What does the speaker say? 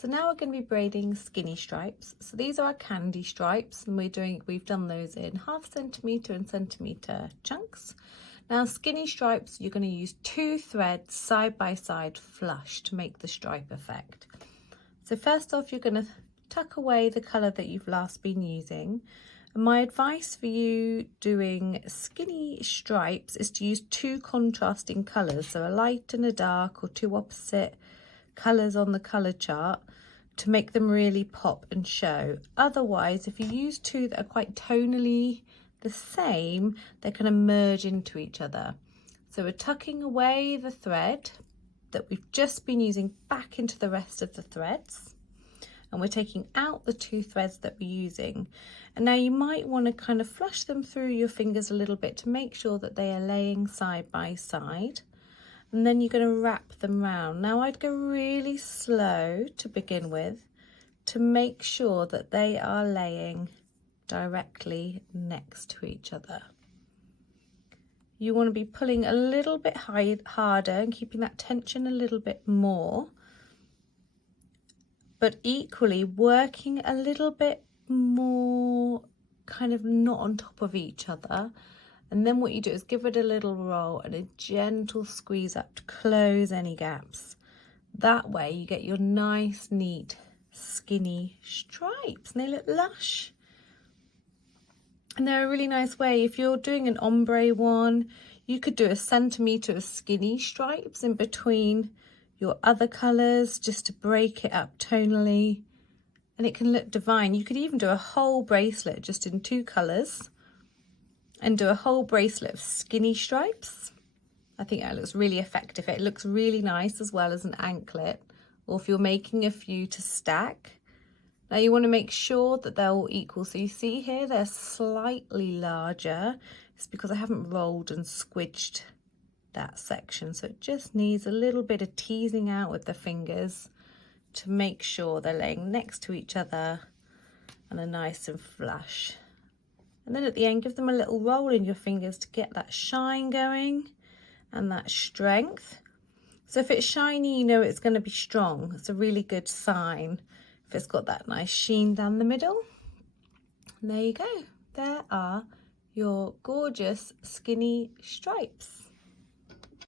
So now we're going to be braiding skinny stripes. So these are our candy stripes, and we've done those in 1/2 centimetre and centimetre chunks. Now skinny stripes, you're going to use 2 threads side by side flush to make the stripe effect. So first off, you're going to tuck away the colour that you've last been using. And my advice for you doing skinny stripes is to use 2 contrasting colours, so a light and a dark, or 2 opposite colours on the colour chart, to make them really pop and show. Otherwise, if you use 2 that are quite tonally the same, they're going to merge into each other. So we're tucking away the thread that we've just been using back into the rest of the threads, and we're taking out the 2 threads that we're using. And now you might want to kind of flush them through your fingers a little bit to make sure that they are laying side by side. And then you're going to wrap them round. Now I'd go really slow to begin with to make sure that they are laying directly next to each other. You want to be pulling a little bit harder and keeping that tension a little bit more, but equally working a little bit more kind of not on top of each other. And then what you do is give it a little roll and a gentle squeeze up to close any gaps. That way you get your nice, neat, skinny stripes, and they look lush. And they're a really nice way. If you're doing an ombre one, you could do 1 centimetre of skinny stripes in between your other colours just to break it up tonally, and it can look divine. You could even do a whole bracelet just in 2 colours and do a whole bracelet of skinny stripes. I think that looks really effective. It looks really nice as well as an anklet, or if you're making a few to stack. Now you want to make sure that they're all equal. So you see here they're slightly larger. It's because I haven't rolled and squidged that section. So it just needs a little bit of teasing out with the fingers to make sure they're laying next to each other and are nice and flush. And then at the end, give them a little roll in your fingers to get that shine going and that strength. So if it's shiny, you know it's going to be strong. It's a really good sign if it's got that nice sheen down the middle. And there you go. There are your gorgeous skinny stripes.